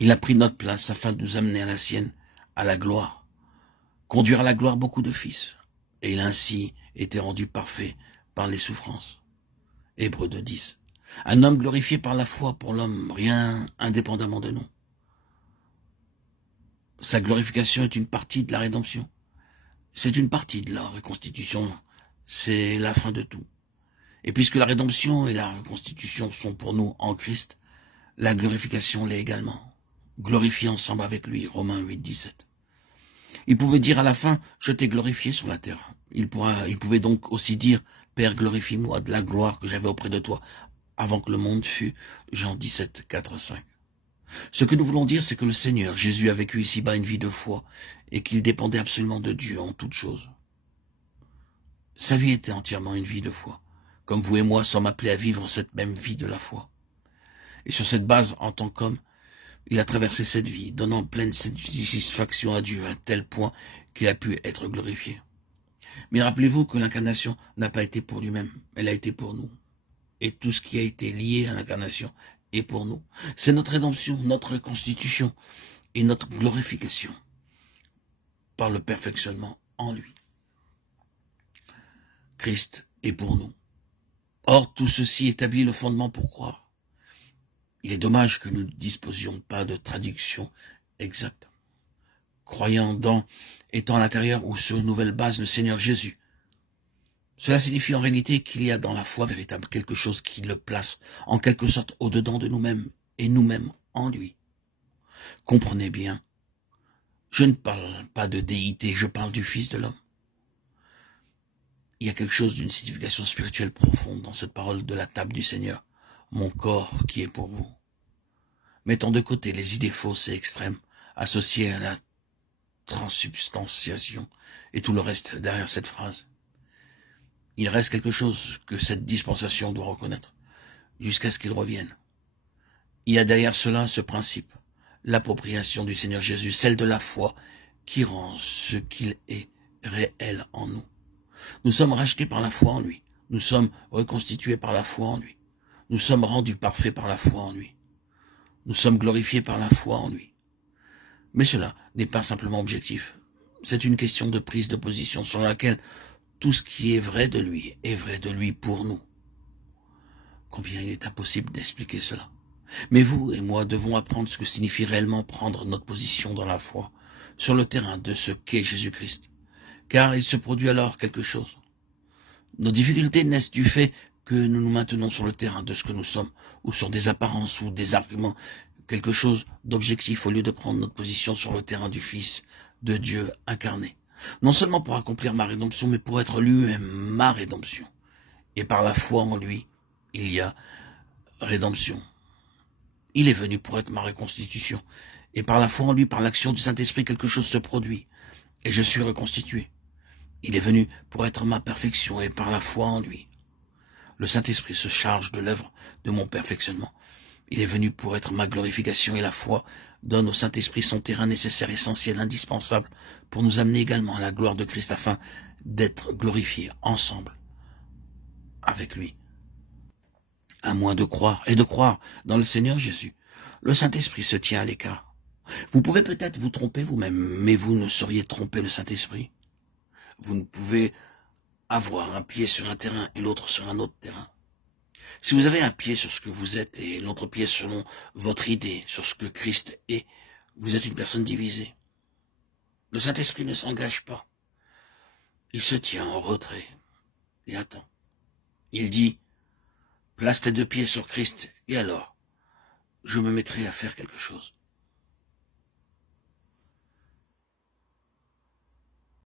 Il a pris notre place afin de nous amener à la sienne, à la gloire. Conduire à la gloire beaucoup de fils. Et il a ainsi été rendu parfait par les souffrances. Hébreux 2:10. Un homme glorifié par la foi pour l'homme, rien indépendamment de nous. Sa glorification est une partie de la rédemption. C'est une partie de la reconstitution. C'est la fin de tout. Et puisque la rédemption et la reconstitution sont pour nous en Christ, la glorification l'est également. Glorifié ensemble avec lui, Romains 8:17. Il pouvait dire à la fin, je t'ai glorifié sur la terre. Il pouvait donc aussi dire, Père, glorifie-moi de la gloire que j'avais auprès de toi avant que le monde fût, Jean 17, 4, 5. Ce que nous voulons dire, c'est que le Seigneur Jésus a vécu ici-bas une vie de foi et qu'il dépendait absolument de Dieu en toutes choses. Sa vie était entièrement une vie de foi, comme vous et moi sommes appelés à vivre cette même vie de la foi. Et sur cette base, en tant qu'homme, il a traversé cette vie, donnant pleine satisfaction à Dieu à un tel point qu'il a pu être glorifié. Mais rappelez-vous que l'incarnation n'a pas été pour lui-même, elle a été pour nous. Et tout ce qui a été lié à l'incarnation est pour nous. C'est notre rédemption, notre constitution et notre glorification par le perfectionnement en lui. Christ est pour nous. Or, tout ceci établit le fondement pour croire. Il est dommage que nous ne disposions pas de traduction exacte. Croyant dans, étant à l'intérieur ou sur une nouvelle base, le Seigneur Jésus. Cela signifie en réalité qu'il y a dans la foi véritable quelque chose qui le place en quelque sorte au-dedans de nous-mêmes et nous-mêmes en lui. Comprenez bien, je ne parle pas de déité, je parle du Fils de l'homme. Il y a quelque chose d'une signification spirituelle profonde dans cette parole de la table du Seigneur, mon corps qui est pour vous. Mettons de côté les idées fausses et extrêmes associées à la transsubstantiation et tout le reste derrière cette phrase. Il reste quelque chose que cette dispensation doit reconnaître, jusqu'à ce qu'il revienne. Il y a derrière cela ce principe, l'appropriation du Seigneur Jésus, celle de la foi qui rend ce qu'il est réel en nous. Nous sommes rachetés par la foi en lui. Nous sommes reconstitués par la foi en lui. Nous sommes rendus parfaits par la foi en lui. Nous sommes glorifiés par la foi en lui. Mais cela n'est pas simplement objectif. C'est une question de prise de position sur laquelle tout ce qui est vrai de lui pour nous. Combien il est impossible d'expliquer cela. Mais vous et moi devons apprendre ce que signifie réellement prendre notre position dans la foi, sur le terrain de ce qu'est Jésus-Christ. Car il se produit alors quelque chose. Nos difficultés naissent du fait que nous nous maintenons sur le terrain de ce que nous sommes, ou sur des apparences ou des arguments, quelque chose d'objectif au lieu de prendre notre position sur le terrain du Fils de Dieu incarné. Non seulement pour accomplir ma rédemption, mais pour être lui-même ma rédemption. Et par la foi en lui, il y a rédemption. Il est venu pour être ma reconstitution. Et par la foi en lui, par l'action du Saint-Esprit, quelque chose se produit. Et je suis reconstitué. Il est venu pour être ma perfection et par la foi en lui. Le Saint-Esprit se charge de l'œuvre de mon perfectionnement. Il est venu pour être ma glorification et la foi donne au Saint-Esprit son terrain nécessaire, essentiel, indispensable pour nous amener également à la gloire de Christ afin d'être glorifiés ensemble avec lui. À moins de croire et de croire dans le Seigneur Jésus. Le Saint-Esprit se tient à l'écart. Vous pouvez peut-être vous tromper vous-même, mais vous ne sauriez tromper le Saint-Esprit. Vous ne pouvez avoir un pied sur un terrain et l'autre sur un autre terrain. Si vous avez un pied sur ce que vous êtes et l'autre pied selon votre idée sur ce que Christ est, vous êtes une personne divisée. Le Saint-Esprit ne s'engage pas. Il se tient en retrait et attend. Il dit, place tes deux pieds sur Christ et alors, je me mettrai à faire quelque chose.